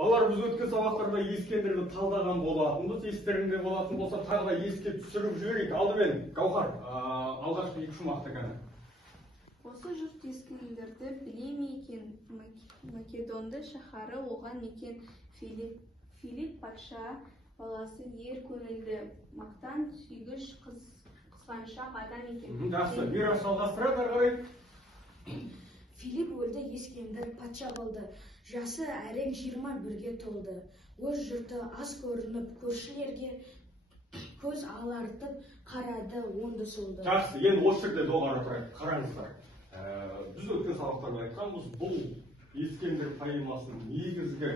Балалар, біз өткен сабақтарда ескендерді талдаған болатынбыз. Естеріңде болатын болса, тағы да еске түсіріп жіберейік. Алдымен, Гаухар, алғашқы екі шумақты қана. Осы жұрт ескендерді біле ме екен? Македонды шаһары оған екен. Филипп патша баласы ер көңілді, мақтан сүйгіш, қызғаншақ адам екен. Жақсы, Мира жалғастырады ары қарай. Филипп өлді, Ескендір патша болды. Жасы әрең 21-ге толды. Өз жұрты аз көрініп, көршілерге көз алартып қарады, оңды солды. Жақсы, енді осы жерде доғара тұрайық. Қараңыздар. Біз өткен сабақтарда айтқанбыз, бұл Ескендір поэмасының негізгі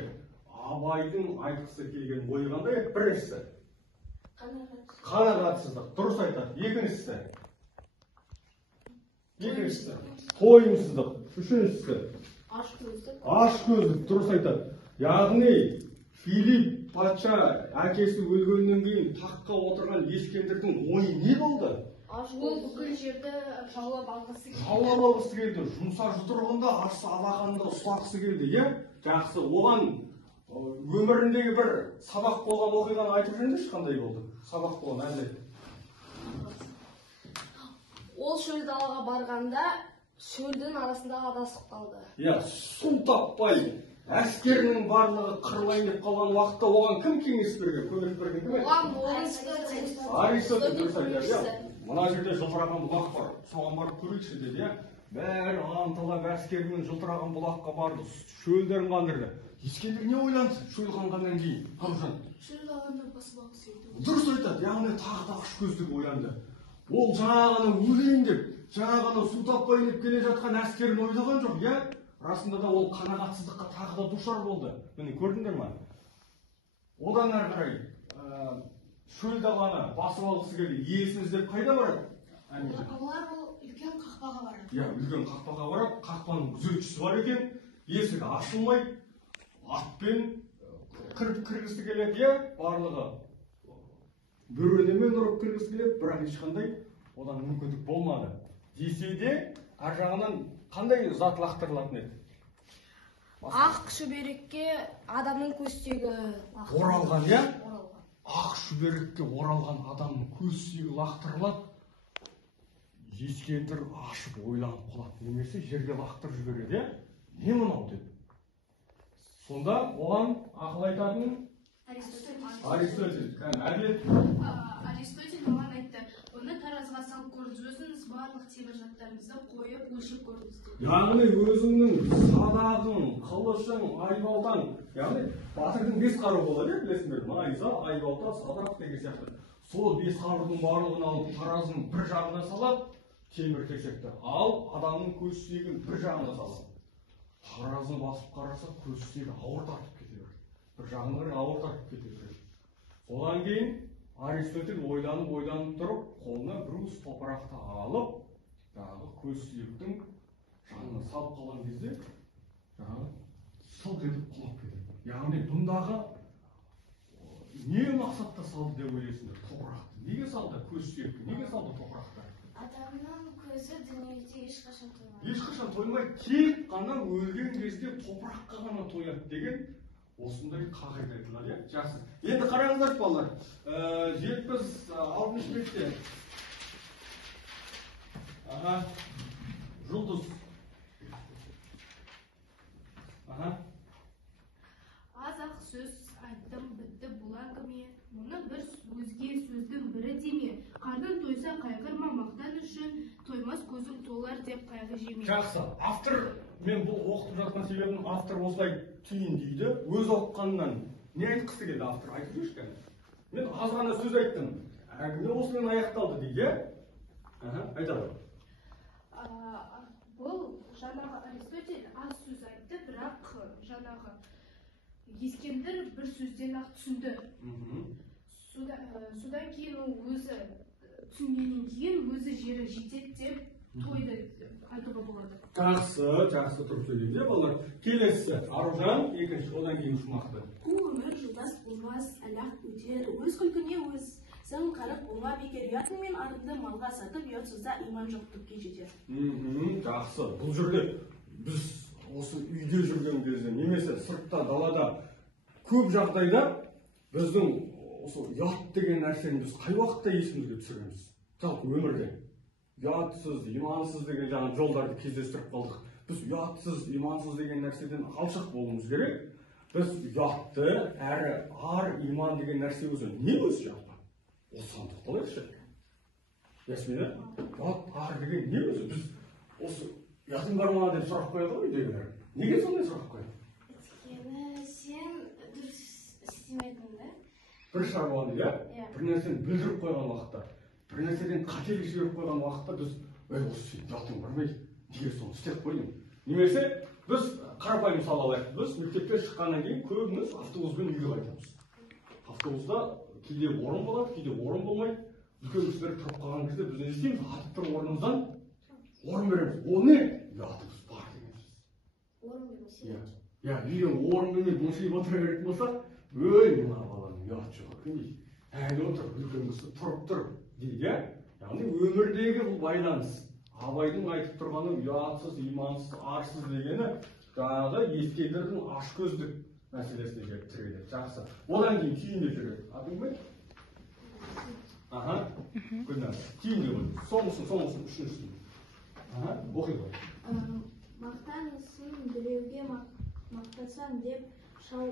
Абайдың айтқысы келген ойы қандай? Біріншісі қанағатсыздық, дұрыс айтады. Екіншісі тойымсыздық, үшіншісі ашкөздік, дұрыс айтады. Яғни Филипп патша әкесі өлгеннен кейін таққа отырған Ескендірдің ойы не болды? Ол бүкіл жерді жаулап алғысы келді. Жұмсақ жұдырығында аш алақанында ұстағысы келді, иә? Жақсы, оған өміріндегі бір сабақ болған оқиғаны айтып жүріңдерші, қандай болды? Сабақ болған әлде? Ол шөл далаға барғанда шөлдің арасында адасып қалды. Иә, су таппай, әскерінің барлығы қырылайын деп қалған уақытта оған кім кеңес берген? Көмек берген кім еді? Оған Аристотель дұрыс айтады. Мына жерде жылтыраған бұлақ бар, соған барып көрейікші деді, иә? Бәрі анталап әскерімен жылтыраған бұлаққа барды, шөлдерін қандырды. Ескендір не ойланды шөл қанғаннан кейін? Қамжан. шөл даланы басып алғысы келді. Дұрыс айтады, яғни тағы да ашкөздігі ойланды. Ол жаңағыны өлейін деп, жаңағыны су таппайын деп келе жатқан әскерін ойлаған жоқ, иә? Расында да ол қанағатсыздыққа тағы да душар болды. Міне көрдіңдер ме? Одан әрі қарай шөл даланы басып алғысы келді. Иесін іздеп қайда барады? Олар үлкен қақпаға барады. Иә, үлкен қақпаға барады. Қақпаның күзетшісі бар екен. Есігі ашылмайды. Атпен кіргісі келеді, иә? Барлығы бөренемен ұрып кіргісі келеді, бірақ ешқандай одан мүмкіндік болмады. Десе де, ар жағынан қандай зат лақтырылатын еді? Ақ шүберекке адамның көстегі оралған, иә? Ақ шүберекке оралған адамның көстегі лақтырылады. Ескендір ашып ойланып қалады. Немесе жерге лақтырып жібереді, иә? Не мынау деп. Сонда оған ақыл айтатын Аристотель. Аристотель маған айтты, оны таразыға салып көріңіз, өзіңіз барлық темір заттарыңызды қойып өлшеп көріңіз деді. Яғни өзіңнің садағың, қылышың, айбалтаң, яғни батырдың 5 қаруы болады, білесіңдер, найза, айбалта, садақ деген сияқты. Сол 5 қарудың барлығын алып таразының бір жағына салады, темір терсекті. Ал адамның көз сүйегін бір жағына салады. Таразыны басып қараса, көз сүйегі ауыр тартып кете береді. Бір жағына қарай ауыр тартып кете береді. Содан кейін Аристотель ойланып тұрып, қолына бір уыс топырақты алып, жаңағы көз сүйектің жанына салып қалған кезде, жаңағы сылқ етіп құлап кетеді. Яғни бұндағы не мақсатта салды деп ойлайсыңдар? Топырақты. Неге салды көз сүйекті? Неге салды топырақты? Адамның көзі дүниеде ешқашан тоймайды. Ешқашан тоймайды, тек қана өлген кезде топыраққа ғана тояды деген осындай қағида айтылады, иә? Жақсы. Енді қараңыздар балалар. 76-шы бетте. Жұлдыз. Аз-ақ сөз айттым, бітті бұл әңгіме. Мұны бір өзге сөздің бірі деме. Қарның тойса қайғырма, мақтан үшін тоймас көзің толар деп қайғы жеме. Жақсы. Автор, мен бұл оқытып жатқан себебім автор осылай түйін дейді. Өз оқығаннан не айтқысы келді автор? Айтып жүрші. Мен аз ғана сөз айттым. Әңгіме осымен аяқталды дейді. Айтады. Бұл жаңағы Аристотель аз сөз айтты, бірақ жаңағы Ескендір бір сөзден ақ түсінді. Содан кейін ол өзі түсінгеннен кейін өзі жері жетеді деп тойды айтуға болады. Жақсы тұрып сөйлейді, балалар. Келесі Аружан, екінші, одан кейін шумақты. Өмір жылдас болмас, әлақ өтер, өз күлкіне өзің қарық болма бекер, ұятың мен арыңды малға сатып, ұятсызда иман жоқ түпке жетер. Жақсы. Бұл жерде біз осы үйде жүрген кезде немесе сыртта далада көп жағдайда біздің осы ұят деген нәрсені біз қай уақытта есімізге түсіреміз? Жалпы өмірде ұятсыз, имансыз деген жаңа жолдарды кездестіріп қалдық. Біз ұятсыз, имансыз деген нәрседен алшақ болуымыз керек. Біз ұятты әрі ар иман деген нәрсе өзі не өзі жалпы? Осыған тоқталайықшы. Ясмина, ұят ар деген не өзі? Біз осы ұятың бар ма деп сұрақ қояды ғой үйдегілер. Неге сондай сұрақ қояды? Өйткені сен дұрыс істемедің да. Bir шаруаны, бір нәрсені бүлдіріп қойған уақытта, бір нәрседен қателік жіберіп қойған уақытта біз осы сен ұятың бар ма? Неге соны істеп қойдың? Немесе біз қарапайым мысал алайық. Біз мектептен шыққаннан кейін көбіміз автобуспен үйге қайтамыз. Автобуста кейде орын болады, кейде орын болмайды. Үлкен кісілер тұрып қалған кезде біз не істейміз? Атып тұрып орнымыздан орын береміз. Ол не? Ұятымыз бар деген сөз. Орын бермесе. Егер орын бермей босайып отыра беретін болса, ой, мына баланың ұят жоқ екен дейді. Әлі отыр, үлкен кісі тұрып тұр дейді. Яғни өмірдегі бұл байланыс. Абайдың айтып тұрғаны ұятсыз, имансыз, арсыз дегені жаңағы ескендірдің ашкөздік мәселесіне келіп тіреледі. Жақсы. Одан кейін түйінге тіреледі. Атың ба? Аха. Гүлнар. Түйінге қой. Соңғысын, үшіншісін. Аха. Оқи қой. Мақтанысың біреуге мақтасаң деп шау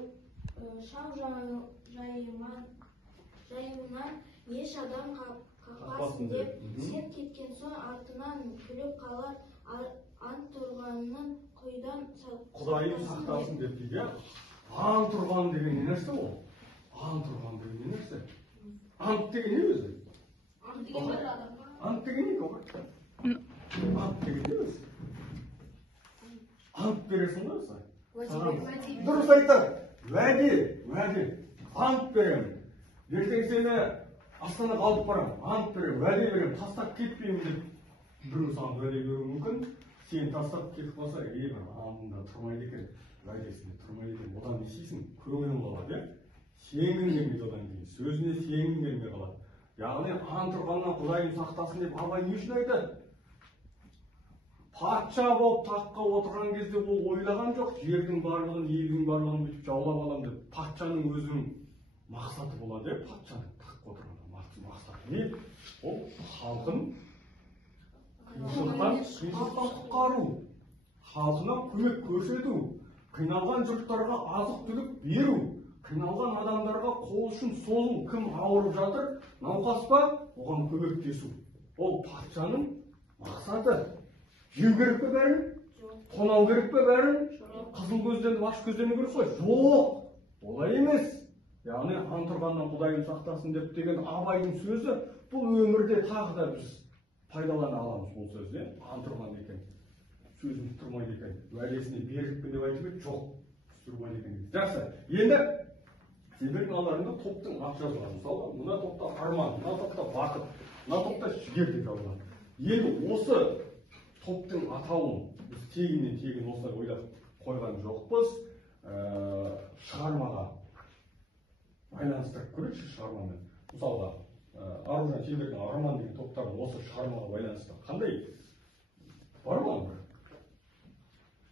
жайымнан еш адам қақпасын деп сен кеткен соң артынан күліп қалар ант тұрғанын Құдайым сақтасын деп дейді. Ант тұрған деген не нәрсе ол? Ант тұрған деген не нәрсе? Ант деген не өзі? ант деген бір адамға Ант деген не көбір? Ант деген не өзі? Ант бересің ғой сай? Дұрыс айтады. Уәде. Ант беремін. Ертең сені Астанаға алып барамын. Ант беремін, уәде беремін, тастап кетпеймін деп. Біреу саған уәде беруі мүмкін. Сен тастап кетіп қалса, антында тұрмайды екен, уәдесінде тұрмайды екен. Одан не істейсің? Көңілің қалады, сенгің келмейді одан кейін. Сөзіне сенгің келмей қалады. Яғни ант тұрғаннан Құдайым сақтасын деп Абай не үшін айтады? Патша болып таққа отырған кезде ол ойлаған жоқ, жердің барлығын, елдің барлығын бүйтіп жаулап алам деп. Патшаның өзінің мақсаты болады, патшаның таққа отырғанда мақсаты не? Ол халқын қиыншылықтан құтқару, халқына көмек көрсету, қиналған жұрттарға азық-түлік беру, қиналған адамдарға қол ұшын созу, кім ауырып жатыр, науқас па, оған көмектесу. Ол патшаның мақсаты. Жеу керек пе бәрін? Тонау керек пе бәрін? Қызыл көзден аш көздену керек қой? Жоқ, олай емес. Яғни ант тұрғаннан Құдайым сақтасын деп деген Абайдың сөзі, бұл өмірде тағы да біз пайдалана аламыз бұл сөзде. Ант тұрған екен, сөзін тұрмайды екен, уәдесіне бердікпін деп айтып еді, жоқ, тұрмайды екен. Жақсы, енді сендердің алдарыңда топтың аты жазылған. Мысалы, мына топта арман, мына топта бақыт, мына топта жігер деп жазылған. Енді осы топтың атауын біз тегіннен осылай ойлап қойған жоқпыз. Шығармаға байланыстырып көрейікші шығармамен. Мысалға, Аружан, сендердің арман деген топтарын осы шығармаға байланысты қандай? Бар ма?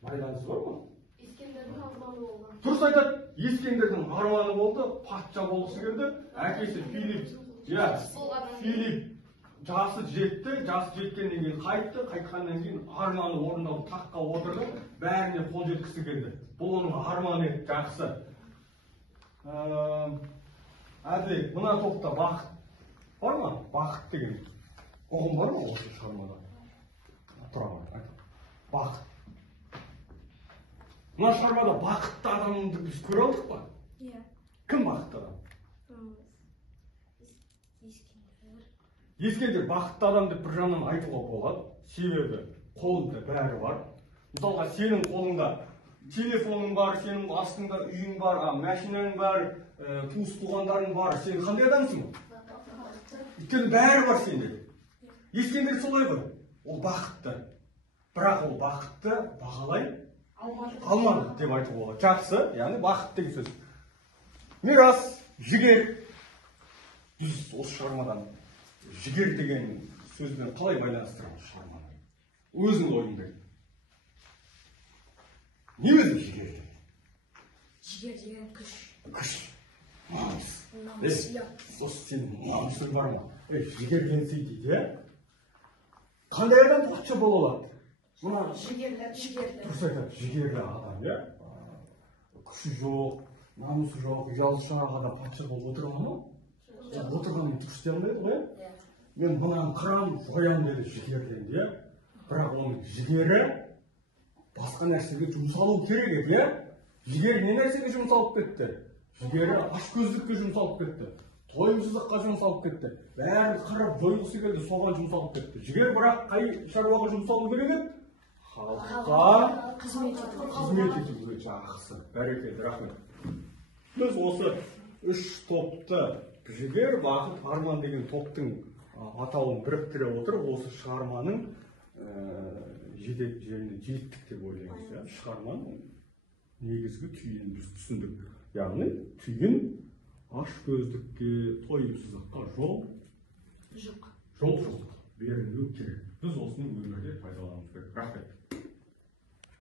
Байланысы бар ма? Ескендірдің арманы болған. Дұрыс айтады, Ескендірдің арманы болды, патша болғысы келді, әкесі Филипп жасы жеткеннен кейін қайтқаннан кейін арманы орындалып таққа отырды, бәріне қол жеткісі келді. Бұл оның арманы еді, жақсы. Әділет, мына топта бақыт бар ма? Бақыт деген ұғым бар ма осы шығармада? Тұрам, бақыт. Мына шығармада бақытты адамды біз көре алдық па? Кім бақытты адам? Ескендір бақытты адам деп бір жағынан айтуға болады. Себебі қолында бәрі бар. Мысалға, сенің қолыңда телефоның бар, сенің астыңда үйің бар, машинаң бар, туыс туғандарың бар. Сен қандай адамсың? Өйткені бәрі бар сенде. Ескендір солай ғой. Ол бақытты. Бірақ ол бақытты бағалай алмады деп айтуға болады. Жақсы, яғни бақыт деген сөз. Мирас, жігер. Біз осы шығармадан жігер деген сөзбен қалай байланыстырамыз шығарманы? Өзің ойыңды. Не өзің жігер? жігер деген күш, Күш. Намыс. намыс, иә. Осы сенің намысың бар ма? Жігерленсей дейді, иә? Қандай адам патша бола алады? Мына Жігерлі. дұрыс айтады, жігерлі адам, иә? Күші жоқ, намысы жоқ, ұялшақ адам патша болып отырған ма? Отырғанын күште алмайды ғой, иә? Мен мынаны қырам, жоям деді, жігерленді, иә? Бірақ оның жігері басқа нәрсеге жұмсалу керек еді, иә? Жігері не нәрсеге жұмсалып кетті? Жігері ашкөздікке жұмсалып кетті. Тойымсыздыққа жұмсалып кетті. Бәрін қырып жойғысы келді, соған жұмсалып кетті. Жігер бірақ қай шаруаға жұмсалу керек еді? Халыққа қызмет етуге. Жақсы, бәрекелді, рахмет. Біз осы үш топты, жігер, бақыт, арман деген топтың атауын біріктіре отырып, осы шығарманың жеріне жеттік деп ойлаймыз. Шығарманың негізгі түйінін біз түсіндік. Яғни түйін ашкөздікке, тойымсыздыққа жол жоқ. Берілмеу керек. Біз осыны өмірде пайдалануымыз керек. Рахмет.